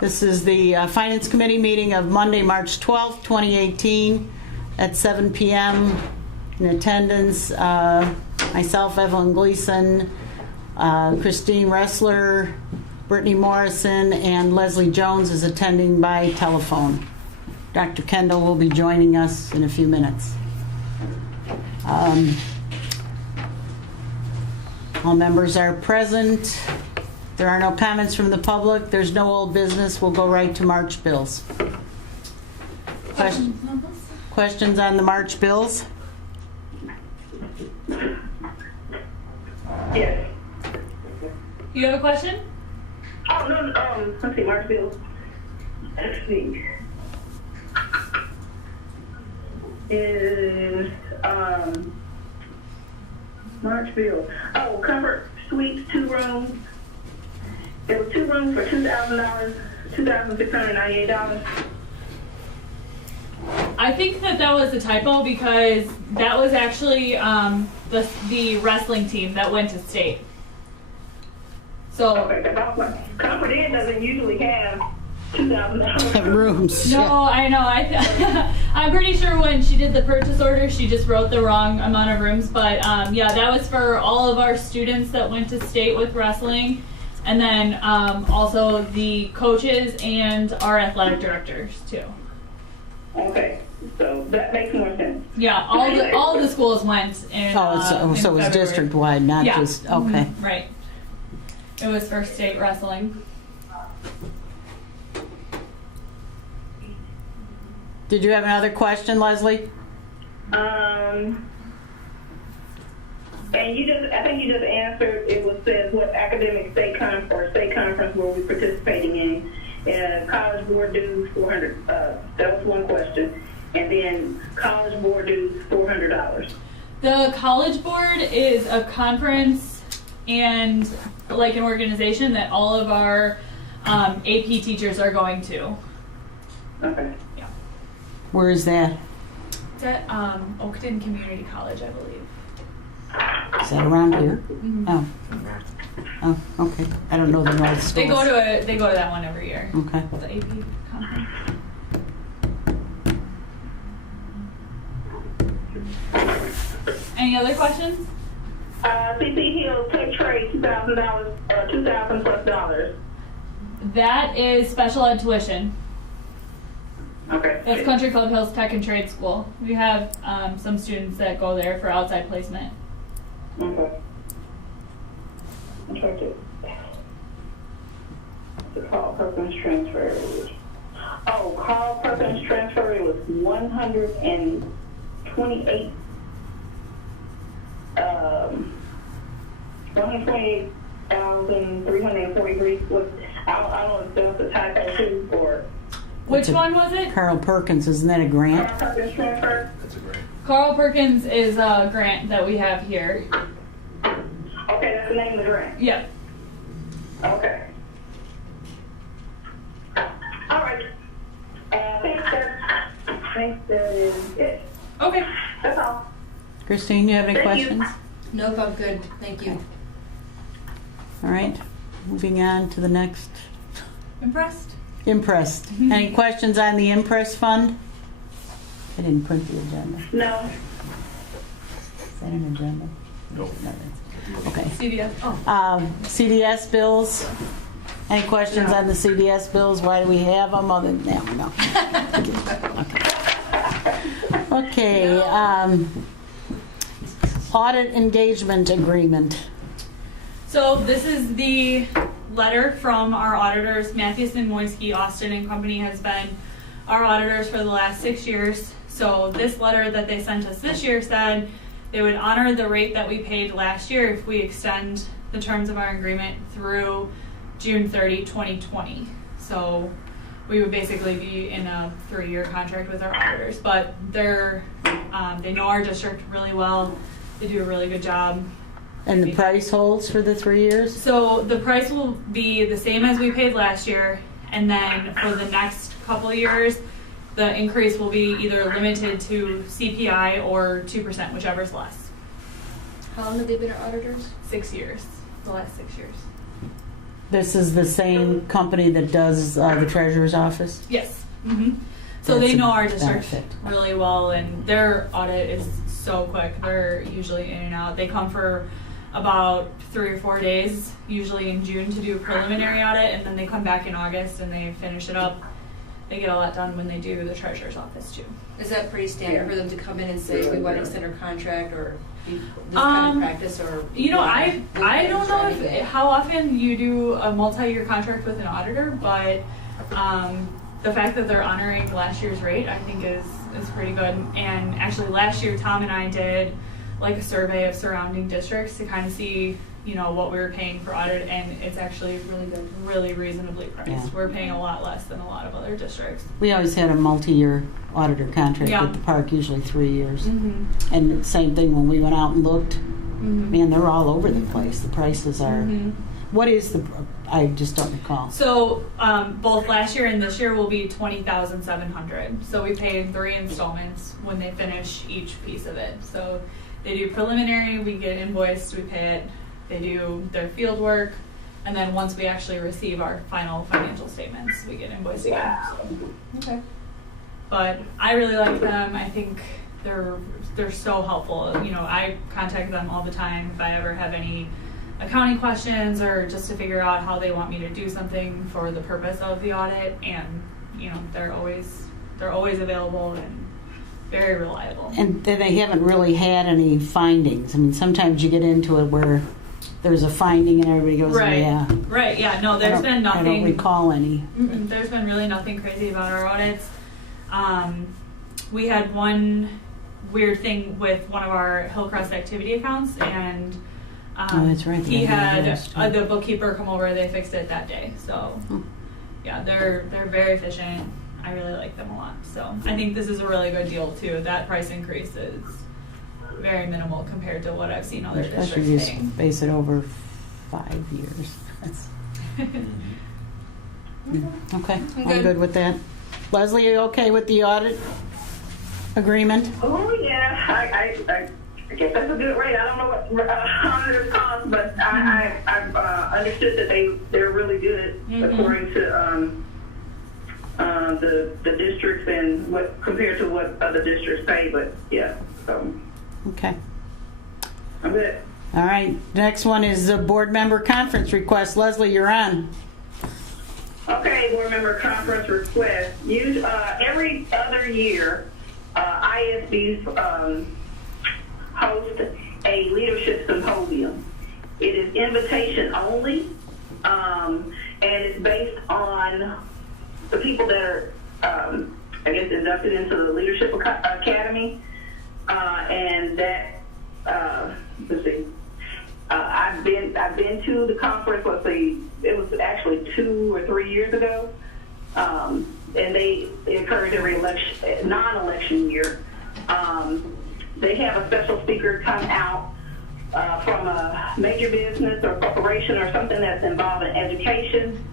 This is the Finance Committee meeting of Monday, March 12th, 2018 at 7 p.m. In attendance, myself, Evelyn Gleason, Christine Ressler, Brittany Morrison, and Leslie Jones is attending by telephone. Dr. Kendall will be joining us in a few minutes. All members are present. There are no comments from the public. There's no old business. We'll go right to March bills. Questions on the March bills? Yes. You have a question? Oh, no, let's see, March bills. Let's see. Is, March bill. Oh, Comfort Suites, 2 rooms. It was 2 rooms for $2,000, $2,698. I think that was a typo because that was actually the wrestling team that went to state. So Okay, because Comfort Inn doesn't usually have $2,000 Rooms. no, I know. I'm pretty sure when she did the purchase order, she just wrote the wrong amount of rooms. But yeah, that was for all of our students that went to state with wrestling, and then also the coaches and our athletic directors too. Okay, so that makes more sense. Yeah, all the schools went in. Oh, so it was February. district-wide, not Yeah. just, okay. Mhm, right. It was for state wrestling. Did you have another question, Leslie? And I think you just answered, says what academic state conference were we participating in? College board dues, $400. That was one question. And then college board dues, $400. The College Board is a conference and like an organization that all of our AP teachers are going to. Okay. Yeah. Where is that? It's at Oakton Community College, I believe. Is that around here? Mm-hmm. Oh, okay. I don't know the North schools. They go to that one every year. Okay. The AP conference. Any other questions? CC Hill Tech Trade, $2,000, $2,000 plus dollars. That is special ed tuition. Okay. That's Country Club Hills Tech and Trade School. We have some students that go there for outside placement. Okay. I'm trying to. The Carl Perkins transfer. Oh, Carl Perkins transfer was 128. 128,343. I don't know if that's a typo too or. Which one was it? Carl Perkins, isn't that a grant? Carl Perkins transfer. That's a great. Carl Perkins is a grant that we have here. Okay, that's the name of the grant. Yep. Okay. All right. I think that is it. Okay. That's all. Christine, you have any Thank you. questions? Nope, I'm good. Thank you. All right. Moving on to the next. Impressed? Impressed. Any questions on the Impress Fund? I didn't print the agenda. No. Is that an agenda? Nope. No, that's, okay. CVS. Oh. CDS bills. Any questions on the CDS bills? Why do we have them? Other than that, no. Okay. Audit engagement agreement. So this is the letter from our auditors. Mathewson, Moisky, Austin and Company has been our auditors for the last 6 years. So this letter that they sent us this year said they would honor the rate that we paid last year if we extend the terms of our agreement through June 30, 2020. So we would basically be in a 3-year contract with our auditors. But they know our district really well. They do a really good job. And the price holds for the 3 years? So the price will be the same as we paid last year, and then for the next couple of years, the increase will be either limited to CPI or 2%, whichever's less. How long have they been our auditors? 6 years, the last 6 years. This is the same company that does the treasurer's office? Yes. So That's they a know our district benefit. really well, and their audit is so quick. They're usually in and out. They come for about 3 or 4 days, usually in June, to do a preliminary audit, and then they come back in August and they finish it up. They get all that done when they do the treasurer's office too. Is that pretty standard for them to come in and say, we want to extend our contract, or this kind of practice, or? You know, I don't know if how often you do a multi-year contract with an auditor, but the fact that they're honoring last year's rate, I think is pretty good. And actually last year, Tom and I did like a survey of surrounding districts to kind of see, you know, what we were paying for audit, and it's actually really good, really reasonably priced. Yeah. We're paying a lot less than a lot of other districts. We always had a multi-year auditor contract Yeah. with the park, usually 3 years. Mm-hmm. And same thing when we went out and looked. Mm-hmm. Man, they're all over the place. The prices are. Mm-hmm. What is the? I just don't recall. So both last year and this year will be $20,700. So we pay in 3 installments when they finish each piece of it. So they do preliminary, we get invoiced, we pay it. They do their field work, and then once we actually receive our final financial statements, we get invoiced again. So. Okay. But I really like them. I think they're so helpful. You know, I contact them all the time if I ever have any accounting questions, or just to figure out how they want me to do something for the purpose of the audit, and you know, they're always available and very reliable. And they haven't really had any findings. I mean, sometimes you get into it where there's a finding and everybody goes, Right. yeah. Right, yeah, no, there's been I don't nothing. recall any. There's been really nothing crazy about our audits. We had one weird thing with one of our Hillcrest activity accounts, and Oh, that's right. he They had had those, too. the bookkeeper come over. They fixed it that day. So, yeah, they're very efficient. I really like them a lot. So I think this is a really good deal too. That price increase is very minimal compared to what I've seen other Especially if you districts paying. base it over 5 years. That's, okay, I'm good. good with that. Leslie, are you okay with the audit agreement? Oh, yeah, I guess that's a good rate. I don't know what auditors cost, but I've understood that they're really good according to the districts and what compared to what other districts pay. But yeah, so Okay. I'm good. All right, next one is the board member conference request. Leslie, you're on. Okay, board member conference request. Every other year, ISBs host a leadership symposium. It is invitation only, and it's based on the people that are, I guess, inducted into the Leadership Academy, and that, let's see. I've been to the conference. Let's see, it was actually 2 or 3 years ago, and they occurred every non-election year. They have a special speaker come out from a major business or corporation or something that's involved in education,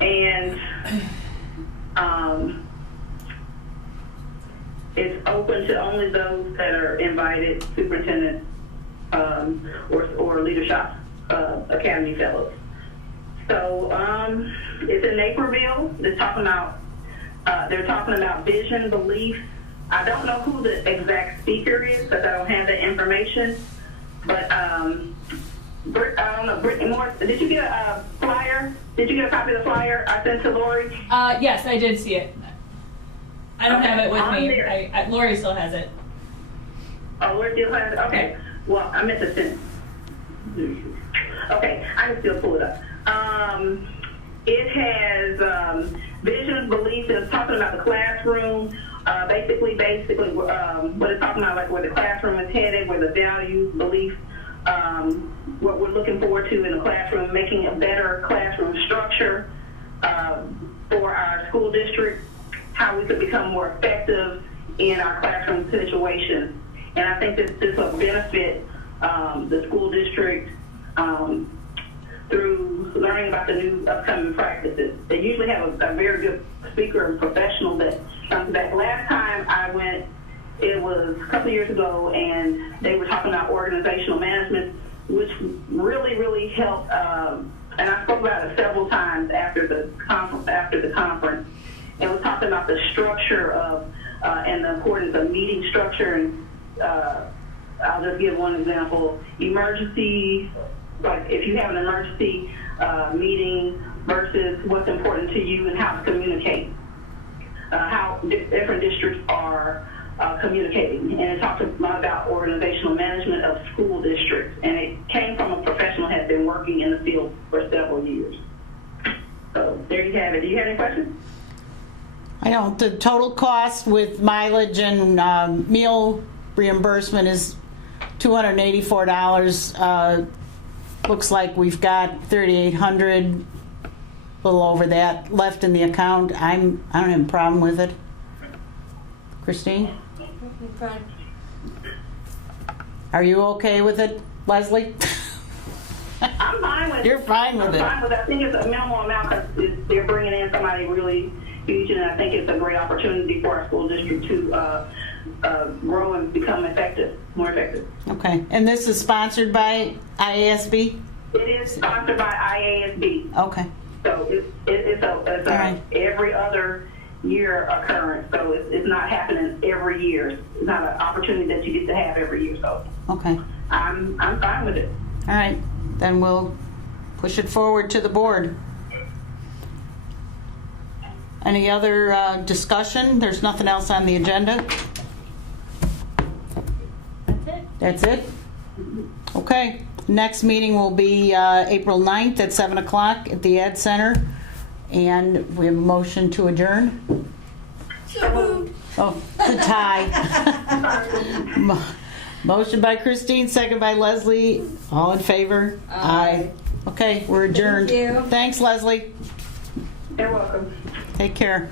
and it's open to only those that are invited, superintendent or leadership academy fellows. So it's in Naperville. They're talking about vision, belief. I don't know who the exact speaker is because I don't have that information. But I don't know, Brittany Moore, did you get a flyer? Did you get a copy of the flyer I sent to Lori? Yes, I did see it. I don't have it with on me. there. Lori still has it. Oh, Lori still has it? Okay. Well, I meant to send. Okay, I can still pull it up. It has vision, beliefs, and it's talking about the classroom. Basically, what it's talking about, like where the classroom is headed, where the values, beliefs, what we're looking forward to in the classroom, making a better classroom structure for our school district, how we could become more effective in our classroom situation. And I think this will benefit the school district through learning about the new upcoming practices. They usually have a very good speaker and professional that comes back. Last time I went, it was a couple of years ago, and they were talking about organizational management, which really, really helped and I spoke about it several times after the conference, and was talking about the structure of and the importance of meeting structure. And I'll just give one example: emergency. Like if you have an emergency meeting versus what's important to you and how to communicate, how different districts are communicating. And it talks about organizational management of school districts, and it came from a professional who had been working in the field for several years. So there you have it. Do you have any questions? I don't. The total cost with mileage and meal reimbursement is $284. Looks like we've got $3,800, a little over that, left in the account. I don't have a problem with it. Christine, Fine. are you okay with it, Leslie? I'm fine with it. You're fine with it. I'm fine with it. I think it's a minimal amount because they're bringing in somebody really huge, and I think it's a great opportunity for our school district to grow and become more effective. Okay, and this is sponsored by IASB? It is sponsored by IASB. Okay. So it's All right. every other year occurrence. So it's not happening every year. It's not an opportunity that you get to have every year. So Okay. I'm fine with it. All right, then we'll push it forward to the board. Any other discussion? There's nothing else on the agenda? That's it. That's it? Okay. Next meeting will be April 9th at 7 o'clock at the Ed Center. And we have a motion to adjourn. So moved. Oh, the tie. Motion by Christine, second by Leslie. All in favor? Aye. Okay, we're adjourned. Thank you. Thanks, Leslie. You're welcome. Take care.